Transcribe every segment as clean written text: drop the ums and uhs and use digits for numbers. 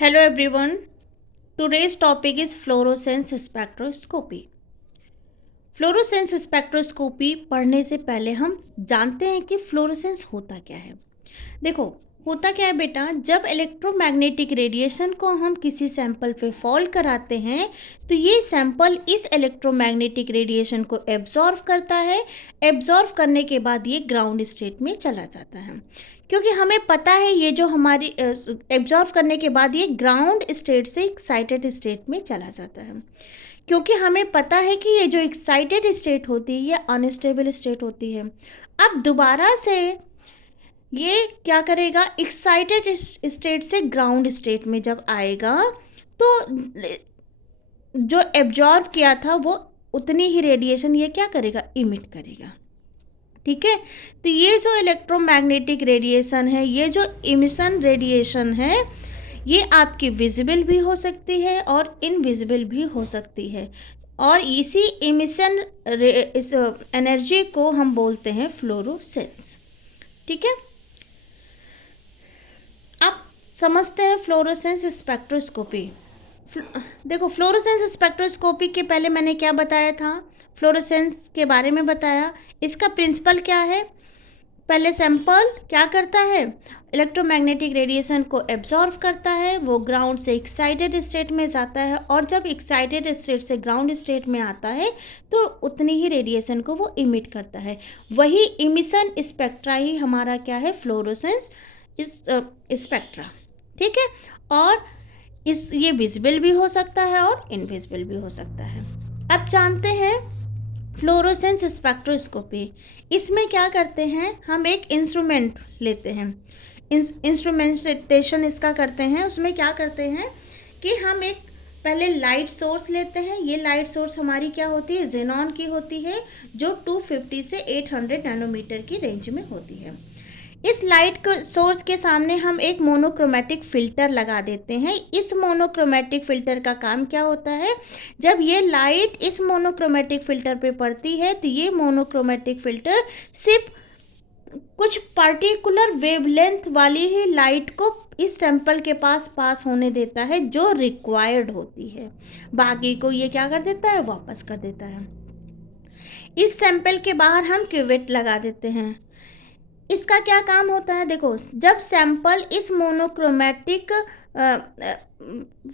Hello everyone. Today's topic is fluorescence spectroscopy. Fluorescence spectroscopy पढ़ने से पहले हम जानते हैं कि फ्लोरोसेंस होता क्या है। देखो, होता क्या है बेटा, जब इलेक्ट्रोमैग्नेटिक रेडिएशन को हम किसी सैंपल पे फॉल कराते हैं तो ये सैंपल इस इलेक्ट्रोमैग्नेटिक रेडिएशन को एब्जॉर्व करता है। एब्जॉर्व करने के बाद ये ग्राउंड स्टेट में चला जाता है, क्योंकि हमें पता है ये जो हमारी एब्जॉर्व करने के बाद ये ग्राउंड स्टेट से एक्साइटेड स्टेट में चला जाता है। क्योंकि हमें पता है कि ये जो एक्साइटेड स्टेट होती है ये अनस्टेबल स्टेट होती है। अब दोबारा से ये क्या करेगा, एक्साइटेड स्टेट से ग्राउंड स्टेट में जब आएगा तो जो एब्जॉर्व किया था वो उतनी ही रेडिएशन ये क्या करेगा, इमिट करेगा। ठीक है, तो ये जो इलेक्ट्रोमैग्नेटिक रेडिएशन है, ये जो इमिशन रेडिएशन है, ये आपकी विजिबल भी हो सकती है और इनविजिबल भी हो सकती है। और इसी इमिशन इस एनर्जी को हम बोलते हैं फ्लोरोसेंस। ठीक है, अब समझते हैं फ्लोरोसेंस स्पेक्ट्रोस्कोपी। देखो, फ्लोरोसेंस स्पेक्ट्रोस्कोपी के पहले मैंने क्या बताया था, फ्लोरोसेंस के बारे में बताया। इसका प्रिंसिपल क्या है, पहले सैंपल क्या करता है, इलेक्ट्रोमैग्नेटिक रेडिएशन को एब्जॉर्व करता है, वो ग्राउंड से एक्साइटेड स्टेट में जाता है और जब एक्साइटेड स्टेट से ग्राउंड स्टेट में आता है तो उतनी ही रेडिएशन को वो इमिट करता है। वही इमिशन स्पेक्ट्रा ही हमारा क्या है, फ्लोरोसेंस स्पेक्ट्रा। ठीक है, और ये विजिबल भी हो सकता है और इनविजिबल भी हो सकता है। अब जानते हैं फ्लोरोसेंस स्पेक्ट्रोस्कोपी। इसमें क्या करते हैं, हम एक इंस्ट्रूमेंट लेते हैं, इंस्ट्रूमेंटेशन इसका करते हैं। उसमें क्या करते हैं कि हम एक पहले लाइट सोर्स लेते हैं। ये लाइट सोर्स हमारी क्या होती है, जेनॉन की होती है, जो 250 से 800 नैनोमीटर की रेंज में होती है। इस लाइट सोर्स के सामने हम एक मोनोक्रोमेटिक फ़िल्टर लगा देते हैं। इस मोनोक्रोमेटिक फ़िल्टर का काम क्या होता है, जब ये लाइट इस मोनोक्रोमेटिक फ़िल्टर पे पड़ती है तो ये मोनोक्रोमेटिक फ़िल्टर सिर्फ कुछ पार्टिकुलर वेवलेंथ वाली ही लाइट को इस सैंपल के पास होने देता है जो रिक्वायर्ड होती है। बाकी को ये क्या कर देता है, वापस कर देता है। इस सैंपल के बाहर हम क्यूवेट लगा देते हैं। इसका क्या काम होता है, देखो, जब सैंपल इस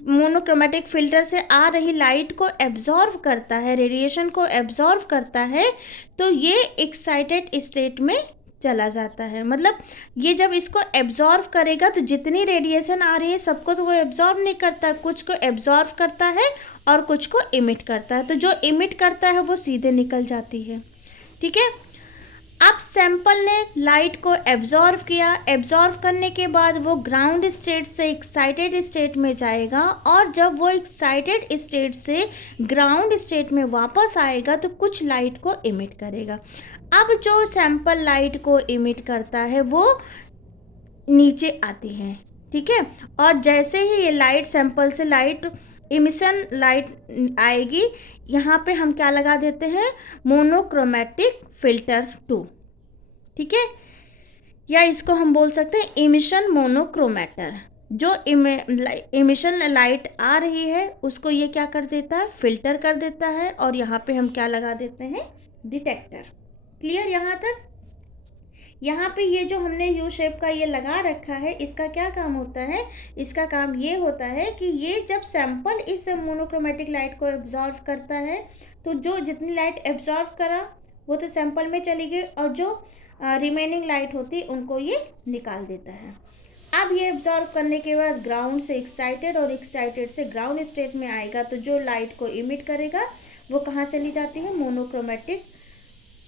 मोनोक्रोमेटिक फ़िल्टर से आ रही लाइट को एब्जॉर्व करता है, रेडिएशन को एब्जॉर्व करता है, तो ये एक्साइटेड स्टेट में चला जाता है। मतलब ये जब इसको एब्जॉर्व करेगा तो जितनी रेडिएशन आ रही है सबको तो वो एब्जॉर्व नहीं करता, कुछ को एब्जॉर्व करता है और कुछ को इमिट करता है। तो जो इमिट करता है वो सीधे निकल जाती है। ठीक है, अब सैंपल ने लाइट को एब्जॉर्व किया, एब्जॉर्व करने के बाद वो ग्राउंड स्टेट से एक्साइटेड स्टेट में जाएगा और जब वो एक्साइटेड स्टेट से ग्राउंड स्टेट में वापस आएगा तो कुछ लाइट को इमिट करेगा। अब जो सैंपल लाइट को इमिट करता है वो नीचे आती है। ठीक है, और जैसे ही ये लाइट सैंपल से लाइट इमिशन लाइट आएगी, यहाँ पे हम क्या लगा देते हैं, मोनोक्रोमेटिक फ़िल्टर 2। ठीक है, या इसको हम बोल सकते हैं इमिशन मोनोक्रोमेटर। जो इमिशन लाइट आ रही है उसको ये क्या कर देता है, फ़िल्टर कर देता है और यहाँ पे हम क्या लगा देते हैं, डिटेक्टर। क्लियर यहाँ तक। यहाँ पे ये जो हमने यू शेप का ये लगा रखा है, इसका क्या काम होता है, इसका काम ये होता है कि ये जब सैंपल इस मोनोक्रोमेटिक लाइट को एब्जॉर्व करता है तो जो जितनी लाइट एब्जॉर्व करा वो तो सैंपल में चली गई और जो रिमेनिंग लाइट होती उनको ये निकाल देता है। अब ये एब्जॉर्व करने के बाद ग्राउंड से एक्साइटेड और एक्साइटेड से ग्राउंड स्टेट में आएगा तो जो लाइट को इमिट करेगा वो कहाँ चली जाती है, मोनोक्रोमेटिक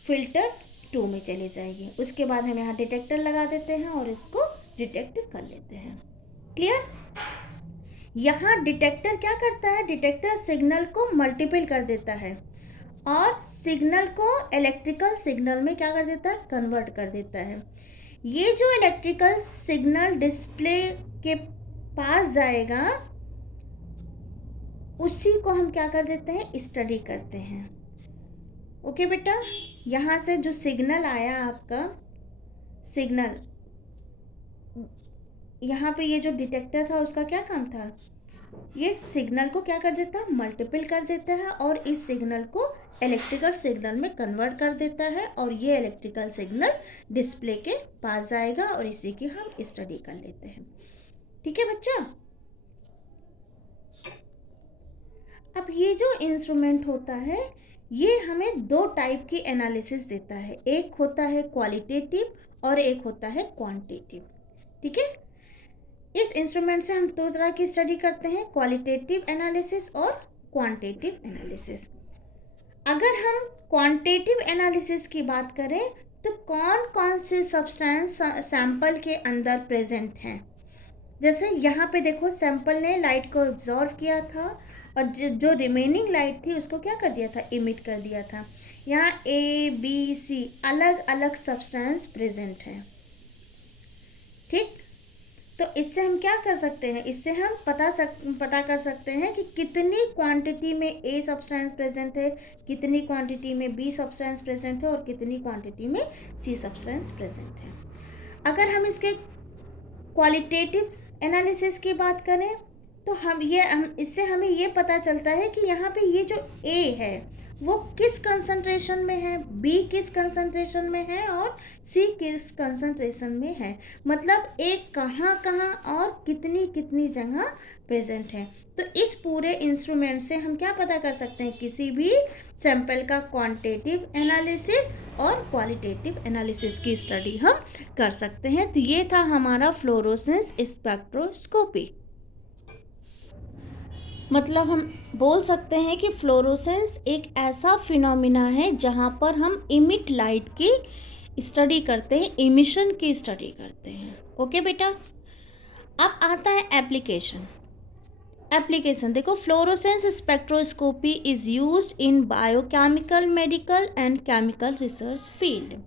फ़िल्टर 2 में चली जाएगी। उसके बाद हम यहाँ डिटेक्टर लगा देते हैं और इसको डिटेक्ट कर लेते हैं। क्लियर। यहाँ डिटेक्टर क्या करता है, डिटेक्टर सिग्नल को मल्टीपल कर देता है और सिग्नल को इलेक्ट्रिकल सिग्नल में क्या कर देता है, कन्वर्ट कर देता है। ये जो इलेक्ट्रिकल सिग्नल डिस्प्ले के पास जाएगा उसी को हम क्या कर देते हैं, स्टडी करते हैं। ओके बेटा, यहाँ से जो सिग्नल आया आपका, सिग्नल यहाँ पे ये जो डिटेक्टर था उसका क्या काम था, ये सिग्नल को क्या कर देता है, मल्टीपल कर देता है और इस सिग्नल को इलेक्ट्रिकल सिग्नल में कन्वर्ट कर देता है और ये इलेक्ट्रिकल सिग्नल डिस्प्ले के पास जाएगा और इसी की हम स्टडी कर लेते हैं। ठीक है बच्चा। अब ये जो इंस्ट्रूमेंट होता है ये हमें दो टाइप की एनालिसिस देता है, एक होता है क्वालिटेटिव और एक होता है क्वांटिटेटिव। ठीक है, इस इंस्ट्रूमेंट से हम दो तरह की स्टडी करते हैं, क्वालिटेटिव एनालिसिस और क्वांटिटेटिव एनालिसिस। अगर हम क्वांटिटेटिव एनालिसिस की बात करें तो कौन कौन से सब्सटेंस सैंपल के अंदर प्रेजेंट हैं। जैसे यहाँ पे देखो, सैंपल ने लाइट को एब्जॉर्व किया था और जो रिमेनिंग लाइट थी उसको क्या कर दिया था, इमिट कर दिया था। यहाँ ABC अलग अलग सब्सटेंस प्रेजेंट हैं। ठीक, तो इससे हम क्या कर सकते हैं, इससे हम पता कर सकते हैं कि कितनी क्वांटिटी में A सब्सटेंस प्रेजेंट है, कितनी क्वांटिटी में B सब्सटेंस प्रेजेंट है और कितनी क्वांटिटी में C सब्सटेंस प्रेजेंट है। अगर हम इसके क्वालिटेटिव एनालिसिस की बात करें तो हम इससे हमें ये पता चलता है कि यहाँ पे ये जो A है वो किस कंसंट्रेशन में है, B किस कंसंट्रेशन में है और C किस कंसंट्रेशन में है। मतलब A कहाँ कहाँ और कितनी कितनी जगह प्रेजेंट है। तो इस पूरे इंस्ट्रूमेंट से हम क्या पता कर सकते हैं, किसी भी सैंपल का क्वांटिटेटिव एनालिसिस और क्वालिटेटिव एनालिसिस की स्टडी हम कर सकते हैं। तो ये था हमारा फ्लोरोसेंस स्पेक्ट्रोस्कोपी। मतलब हम बोल सकते हैं कि फ्लोरोसेंस एक ऐसा फिनोमिना है जहाँ पर हम इमिट लाइट की स्टडी करते हैं, इमिशन की स्टडी करते हैं। ओके बेटा, अब आता है एप्लीकेशन। एप्लीकेशन देखो, fluorescence spectroscopy is used in biochemical, medical and chemical research field.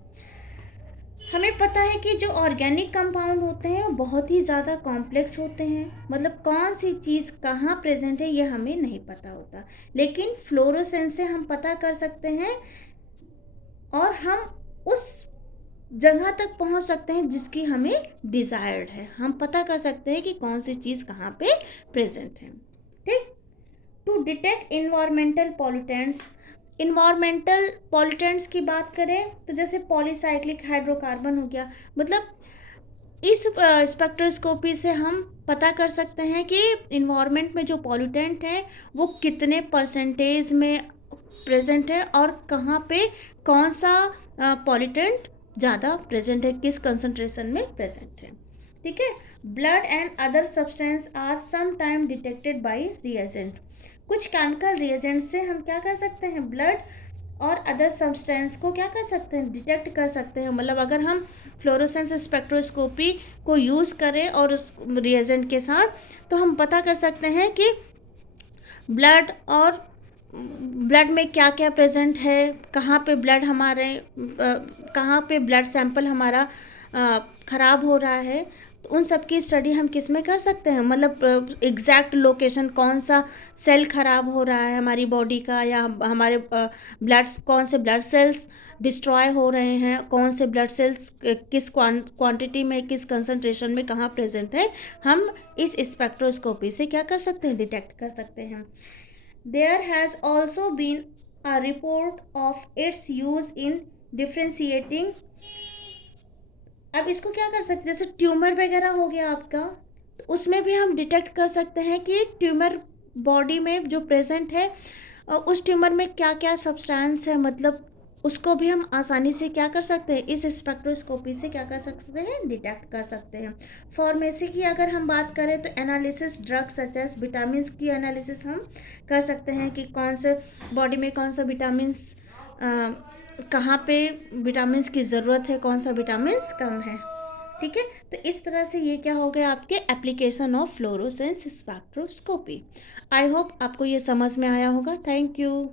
हमें पता है कि जो ऑर्गेनिक कंपाउंड होते हैं वो बहुत ही ज़्यादा कॉम्प्लेक्स होते हैं, मतलब कौन सी चीज़ कहाँ प्रेजेंट है ये हमें नहीं पता होता, लेकिन फ्लोरोसेंस से हम पता कर सकते हैं और हम उस जगह तक पहुंच सकते हैं जिसकी हमें डिज़ायर्ड है। हम पता कर सकते हैं कि कौन सी चीज़ कहाँ पे प्रेजेंट है। ठीक, to detect environmental pollutants. Environmental pollutants की बात करें तो जैसे पॉलीसाइक्लिक हाइड्रोकार्बन हो गया, मतलब इस स्पेक्ट्रोस्कोपी से हम पता कर सकते हैं कि इन्वायरमेंट में जो पॉल्यूटेंट हैं वो कितने परसेंटेज में प्रेजेंट है और कहाँ पे कौन सा पॉल्यूटेंट ज़्यादा प्रेजेंट है, किस कंसंट्रेशन में प्रेजेंट है। ठीक है, blood and other substance are some time detected by reagent. कुछ केमिकल रिएजेंट से हम क्या कर सकते हैं, ब्लड और अदर सब्सटेंस को क्या कर सकते हैं, डिटेक्ट कर सकते हैं। मतलब अगर हम फ्लोरोसेंस स्पेक्ट्रोस्कोपी को यूज़ करें और उस रिएजेंट के साथ, तो हम पता कर सकते हैं कि ब्लड में क्या क्या प्रेजेंट है, कहाँ पे ब्लड हमारे कहाँ पे ब्लड सैंपल हमारा ख़राब हो रहा है। तो उन सब की स्टडी हम किस में कर सकते हैं, मतलब एग्जैक्ट लोकेशन, कौन सा सेल ख़राब हो रहा है हमारी बॉडी का, या हमारे कौन से ब्लड सेल्स डिस्ट्रॉय हो रहे हैं, कौन से ब्लड सेल्स किस क्वांटिटी में, किस कंसंट्रेशन में कहाँ प्रेजेंट है, हम इस स्पेक्ट्रोस्कोपी से क्या कर सकते हैं, डिटेक्ट कर सकते हैं। There has also been a report of its use in differentiating। अब इसको क्या कर सकते हैं, जैसे ट्यूमर वगैरह हो गया आपका, तो उसमें भी हम डिटेक्ट कर सकते हैं कि ट्यूमर बॉडी में जो प्रेजेंट है उस ट्यूमर में क्या क्या सब्सटेंस है, मतलब उसको भी हम आसानी से क्या कर सकते हैं, इस स्पेक्ट्रोस्कोपी से क्या कर सकते हैं, डिटेक्ट कर सकते हैं। फार्मेसी की अगर हम बात करें तो analysis drugs such as vitamin की एनालिसिस हम कर सकते हैं कि कौन से बॉडी में कौन सा विटामिन, कहाँ पे विटामिन की ज़रूरत है, कौन सा विटामिन कम है। ठीक है, तो इस तरह से ये क्या हो गया आपके application of fluorescence spectroscopy. I hope आपको ये समझ में आया होगा। Thank you.